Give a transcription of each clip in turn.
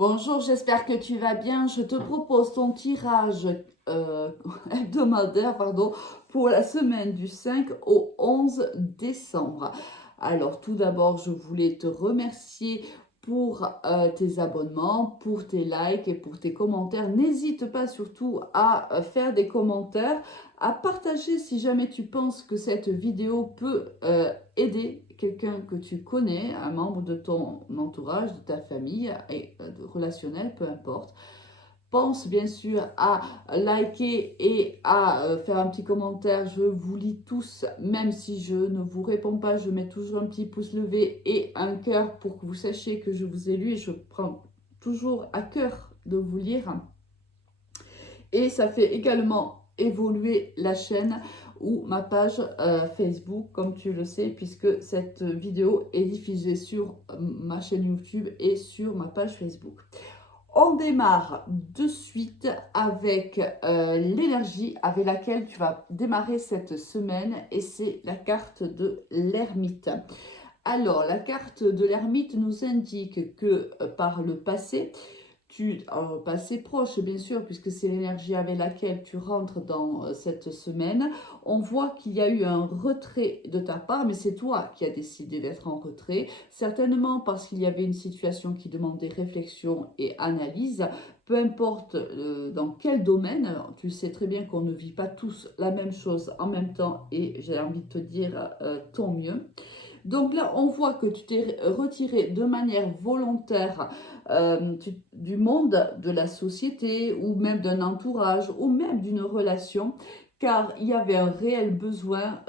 Bonjour, j'espère que tu vas bien. Je te propose ton tirage euh, hebdomadaire, pardon, pour la semaine du 5 au 11 décembre. Alors, tout d'abord, je voulais te remercier pour tes abonnements, pour tes likes et pour tes commentaires. N'hésite pas surtout à faire des commentaires, à partager si jamais tu penses que cette vidéo peut aider quelqu'un que tu connais, un membre de ton entourage, de ta famille et relationnel, peu importe. Pense bien sûr à liker et à faire un petit commentaire. Je vous lis tous, même si je ne vous réponds pas. Je mets toujours un petit pouce levé et un cœur pour que vous sachiez que je vous ai lu et je prends toujours à cœur de vous lire. Et ça fait également évoluer la chaîne ou ma page Facebook, comme tu le sais, puisque cette vidéo est diffusée sur ma chaîne YouTube et sur ma page Facebook. On démarre de suite avec l'énergie avec laquelle tu vas démarrer cette semaine et c'est la carte de l'ermite. Alors, la carte de l'ermite nous indique que par le passé, passé proche bien sûr, puisque c'est l'énergie avec laquelle tu rentres dans cette semaine, on voit qu'il y a eu un retrait de ta part, mais c'est toi qui as décidé d'être en retrait, certainement parce qu'il y avait une situation qui demandait réflexion et analyse, peu importe dans quel domaine, tu sais très bien qu'on ne vit pas tous la même chose en même temps et j'ai envie de te dire tant mieux. Donc là, on voit que tu t'es retiré de manière volontaire du monde, de la société ou même d'un entourage ou même d'une relation car il y avait un réel besoin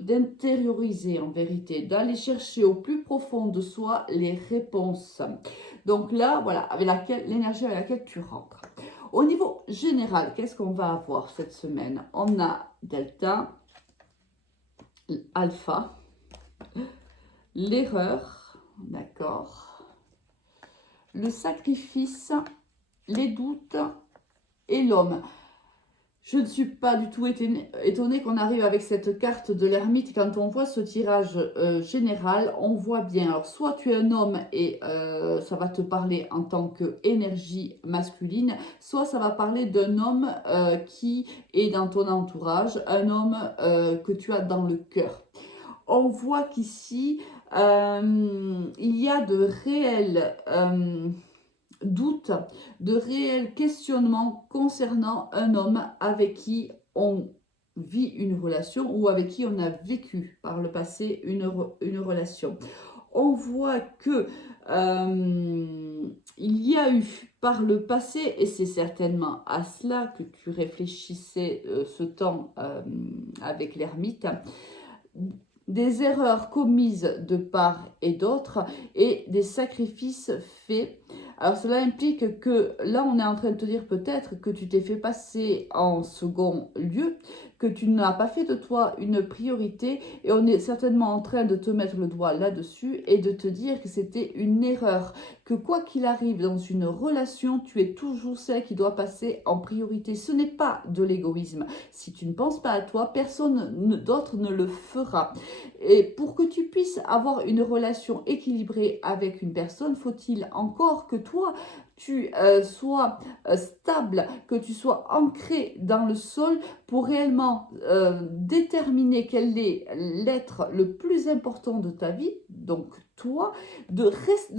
d'intérioriser en vérité, d'aller chercher au plus profond de soi les réponses. Donc là, voilà, avec l'énergie avec laquelle tu rentres. Au niveau général, qu'est-ce qu'on va avoir cette semaine? On a Delta, Alpha, l'erreur, d'accord, le sacrifice, les doutes et l'homme. Je ne suis pas du tout étonnée qu'on arrive avec cette carte de l'ermite. Quand on voit ce tirage général, on voit bien. Alors, soit tu es un homme et ça va te parler en tant qu'énergie masculine, soit ça va parler d'un homme qui est dans ton entourage, un homme que tu as dans le cœur. On voit qu'ici, il y a de réels doutes, de réels questionnements concernant un homme avec qui on vit une relation ou avec qui on a vécu par le passé une relation. On voit que il y a eu par le passé, et c'est certainement à cela que tu réfléchissais ce temps avec l'ermite, des erreurs commises de part et d'autre et des sacrifices faits. Alors cela implique que là on est en train de te dire peut-être que tu t'es fait passer en second lieu, que tu n'as pas fait de toi une priorité et on est certainement en train de te mettre le doigt là-dessus et de te dire que c'était une erreur, que quoi qu'il arrive dans une relation, tu es toujours celle qui doit passer en priorité. Ce n'est pas de l'égoïsme. Si tu ne penses pas à toi, personne d'autre ne le fera. Et pour que tu puisses avoir une relation équilibrée avec une personne, faut-il encore que toi, tu sois stable, que tu sois ancré dans le sol pour réellement déterminer quel est l'être le plus important de ta vie, donc toi, de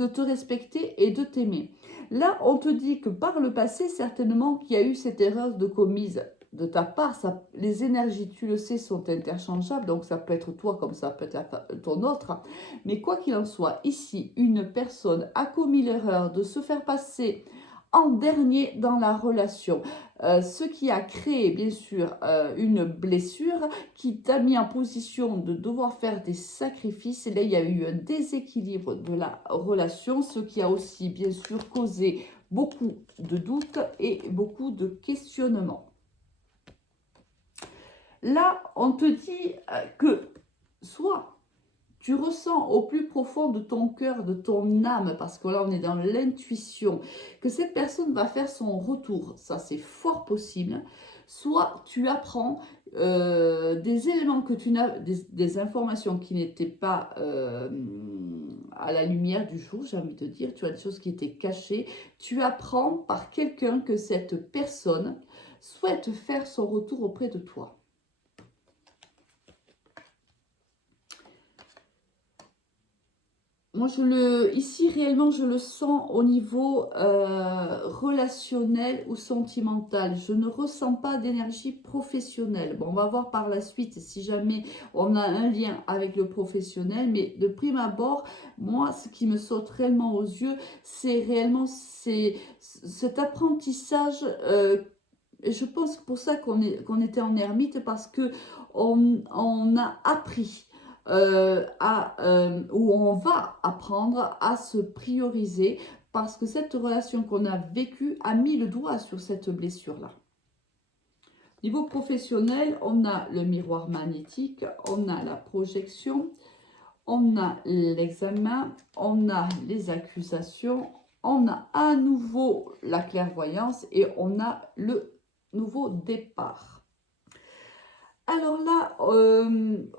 te respecter et de t'aimer. Là, on te dit que par le passé, certainement qu'il y a eu cette erreur de commise de ta part, les énergies, tu le sais, sont interchangeables, donc ça peut être toi comme ça peut être ton autre. Mais quoi qu'il en soit, ici, une personne a commis l'erreur de se faire passer en dernier dans la relation, ce qui a créé bien sûr une blessure qui t'a mis en position de devoir faire des sacrifices. Et là, il y a eu un déséquilibre de la relation, ce qui a aussi bien sûr causé beaucoup de doutes et beaucoup de questionnements. Là, on te dit que soit tu ressens au plus profond de ton cœur, de ton âme, parce que là on est dans l'intuition, que cette personne va faire son retour. Ça c'est fort possible. soit tu apprends des éléments que tu n'as, des informations qui n'étaient pas à la lumière du jour, j'ai envie de dire, tu as des choses qui étaient cachées. Tu apprends par quelqu'un que cette personne souhaite faire son retour auprès de toi. Moi, ici, réellement, je le sens au niveau relationnel ou sentimental. Je ne ressens pas d'énergie professionnelle. Bon, on va voir par la suite si jamais on a un lien avec le professionnel. Mais de prime abord, moi, ce qui me saute réellement aux yeux, c'est réellement cet apprentissage. Et je pense pour ça qu'on était en ermite, parce que on a appris où on va apprendre à se prioriser, parce que cette relation qu'on a vécue a mis le doigt sur cette blessure-là. Niveau professionnel, on a le miroir magnétique, on a la projection, on a l'examen, on a les accusations, on a à nouveau la clairvoyance et on a le nouveau départ. Alors là,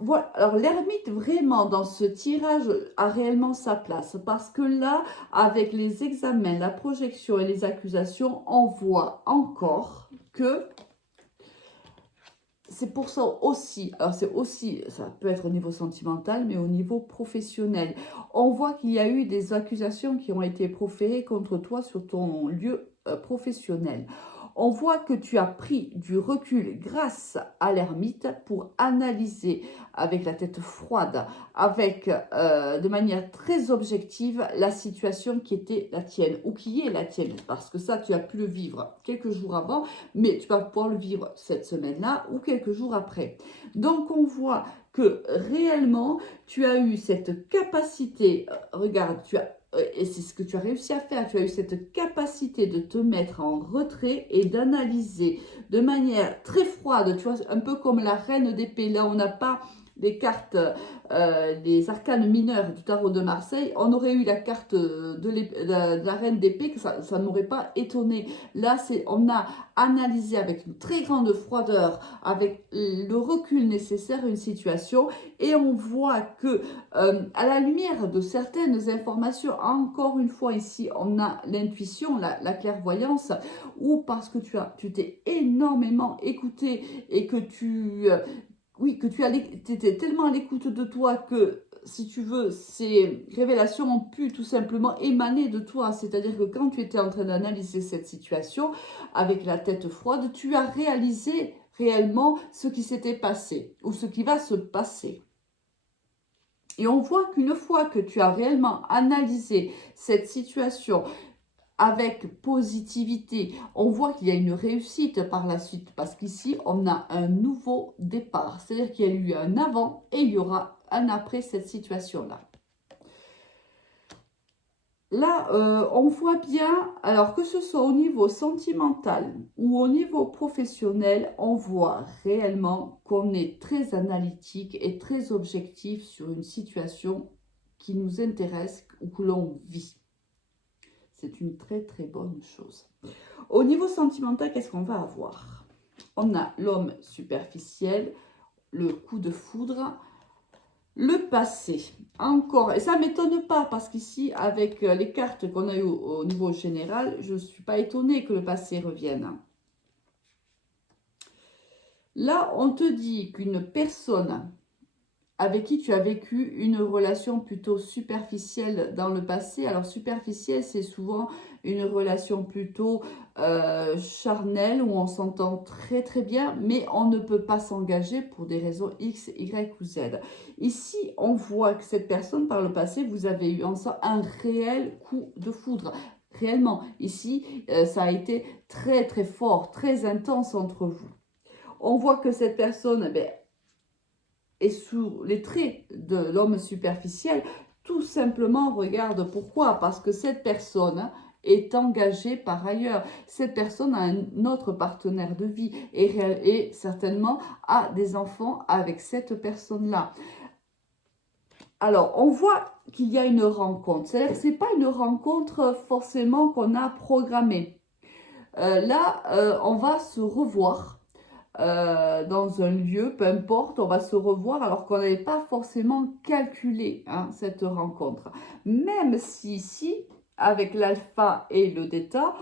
voilà. Alors l'ermite, vraiment, dans ce tirage, a réellement sa place. Parce que là, avec les examens, la projection et les accusations, on voit encore que c'est pour ça aussi, alors c'est aussi, ça peut être au niveau sentimental, mais au niveau professionnel. On voit qu'il y a eu des accusations qui ont été proférées contre toi sur ton lieu professionnel. On voit que tu as pris du recul grâce à l'ermite pour analyser avec la tête froide, avec de manière très objective, la situation qui était la tienne ou qui est la tienne. Parce que ça, tu as pu le vivre quelques jours avant, mais tu vas pouvoir le vivre cette semaine-là ou quelques jours après. Donc, on voit que réellement, tu as eu cette capacité, regarde, et c'est ce que tu as réussi à faire, tu as eu cette capacité de te mettre en retrait et d'analyser de manière très froide, tu vois, un peu comme la reine d'épée. Là, on n'a pas les cartes, les arcanes mineurs du tarot de Marseille. On aurait eu la carte de la reine d'épée, que ça ne m'aurait pas étonné. Là, on a analysé avec une très grande froideur, avec le recul nécessaire, une situation, et on voit que à la lumière de certaines informations, encore une fois ici, on a l'intuition, la clairvoyance, ou parce que tu t'es énormément écouté et que oui, que tu étais tellement à l'écoute de toi que, si tu veux, ces révélations ont pu tout simplement émaner de toi. C'est-à-dire que quand tu étais en train d'analyser cette situation avec la tête froide, tu as réalisé réellement ce qui s'était passé ou ce qui va se passer. Et on voit qu'une fois que tu as réellement analysé cette situation avec positivité, on voit qu'il y a une réussite par la suite, parce qu'ici, on a un nouveau départ. C'est-à-dire qu'il y a eu un avant et il y aura un après cette situation-là. Là, on voit bien, alors que ce soit au niveau sentimental ou au niveau professionnel, on voit réellement qu'on est très analytique et très objectif sur une situation qui nous intéresse ou que l'on vit. C'est une très très bonne chose. Au niveau sentimental, qu'est-ce qu'on va avoir? On a l'homme superficiel, le coup de foudre, le passé. Encore, et ça ne m'étonne pas, parce qu'ici, avec les cartes qu'on a eues au niveau général, je ne suis pas étonnée que le passé revienne. Là, on te dit qu'une personne avec qui tu as vécu une relation plutôt superficielle dans le passé. Alors superficielle, c'est souvent une relation plutôt charnelle, où on s'entend très très bien, mais on ne peut pas s'engager pour des raisons X, Y ou Z. Ici, on voit que cette personne, par le passé, vous avez eu ensemble un réel coup de foudre. Réellement, ici, ça a été très très fort, très intense entre vous. On voit que cette personne, et sous les traits de l'homme superficiel, tout simplement, regarde pourquoi. Parce que cette personne est engagée par ailleurs. Cette personne a un autre partenaire de vie et certainement a des enfants avec cette personne-là. Alors, on voit qu'il y a une rencontre. C'est-à-dire que ce n'est pas une rencontre forcément qu'on a programmée. Là, on va se revoir. dans un lieu, peu importe, on va se revoir alors qu'on n'avait pas forcément calculé hein, cette rencontre. Même si ici, avec l'alpha et le delta,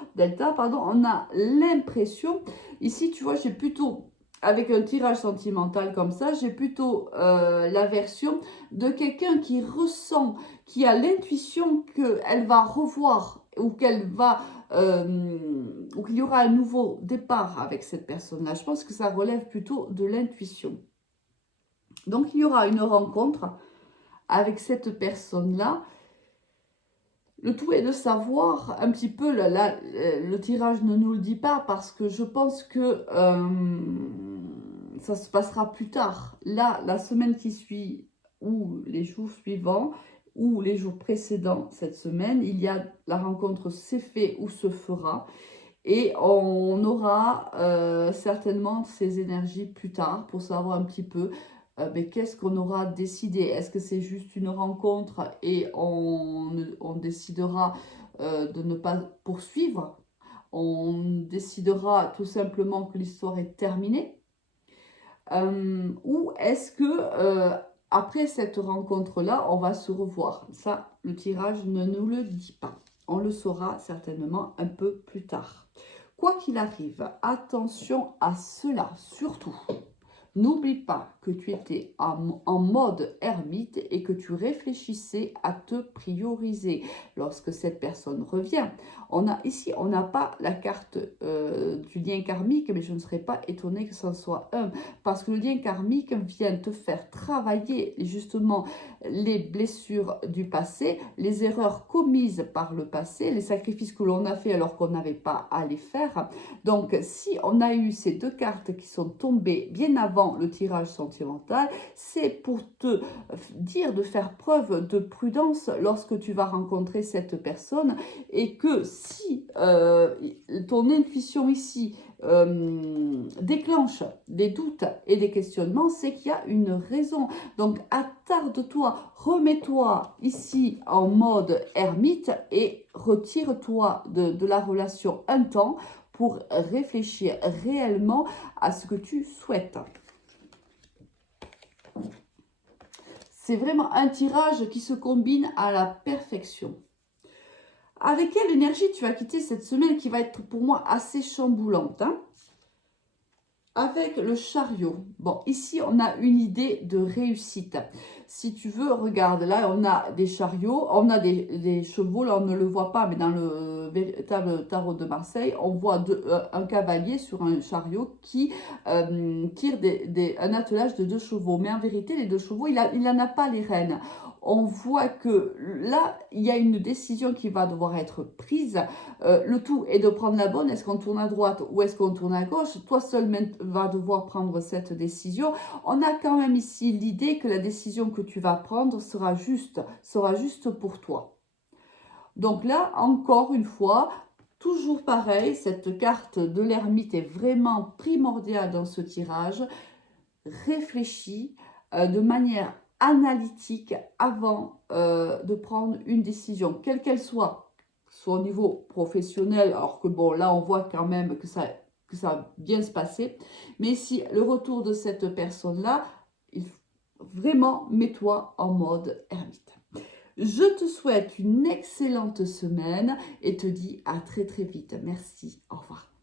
pardon, on a l'impression, ici tu vois, j'ai plutôt, avec un tirage sentimental comme ça, j'ai plutôt la version de quelqu'un qui ressent, qui a l'intuition qu'elle va revoir ou qu'elle va ou qu'il y aura un nouveau départ avec cette personne-là. Je pense que ça relève plutôt de l'intuition. Donc, il y aura une rencontre avec cette personne-là. Le tout est de savoir un petit peu, le tirage ne nous le dit pas parce que je pense que ça se passera plus tard. Là, la semaine qui suit ou les jours suivants ou les jours précédents cette semaine, il y a la rencontre s'est fait ou se fera. Et on aura certainement ces énergies plus tard pour savoir un petit peu mais qu'est-ce qu'on aura décidé. Est-ce que c'est juste une rencontre et on décidera de ne pas poursuivre? On décidera tout simplement que l'histoire est terminée? Ou est-ce que après cette rencontre-là, on va se revoir? Ça, le tirage ne nous le dit pas. On le saura certainement un peu plus tard. Quoi qu'il arrive, attention à cela, surtout. N'oublie pas que tu étais en mode ermite et que tu réfléchissais à te prioriser. Lorsque cette personne revient, on n'a pas la carte du lien karmique, mais je ne serais pas étonnée que ce soit un. Parce que le lien karmique vient te faire travailler justement les blessures du passé, les erreurs commises par le passé, les sacrifices que l'on a fait alors qu'on n'avait pas à les faire. Donc, si on a eu ces deux cartes qui sont tombées bien avant le tirage sentimental, c'est pour te dire de faire preuve de prudence lorsque tu vas rencontrer cette personne et que si ton intuition ici déclenche des doutes et des questionnements, c'est qu'il y a une raison. Donc, attarde-toi, remets-toi ici en mode ermite et retire-toi de la relation un temps pour réfléchir réellement à ce que tu souhaites. C'est vraiment un tirage qui se combine à la perfection. Avec quelle énergie tu vas quitter cette semaine qui va être pour moi assez chamboulante hein? Avec le chariot. Bon, ici, on a une idée de réussite. Si tu veux, regarde, là, on a des chariots, on a des chevaux, là, on ne le voit pas, mais dans le véritable tarot de Marseille, on voit un cavalier sur un chariot qui tire un attelage de 2 chevaux. Mais en vérité, les 2 chevaux, il n'en a pas les rênes. On voit que là, il y a une décision qui va devoir être prise. Le tout est de prendre la bonne. Est-ce qu'on tourne à droite ou est-ce qu'on tourne à gauche? Toi seul vas devoir prendre cette décision. On a quand même ici l'idée que la décision que tu vas prendre sera juste pour toi. Donc là, encore une fois, toujours pareil, cette carte de l'ermite est vraiment primordiale dans ce tirage. Réfléchis de manière analytique avant de prendre une décision, quelle qu'elle soit au niveau professionnel, alors que bon, là, on voit quand même que ça va bien se passer. Mais si le retour de cette personne-là, vraiment, mets-toi en mode ermite. Je te souhaite une excellente semaine et te dis à très très vite. Merci, au revoir.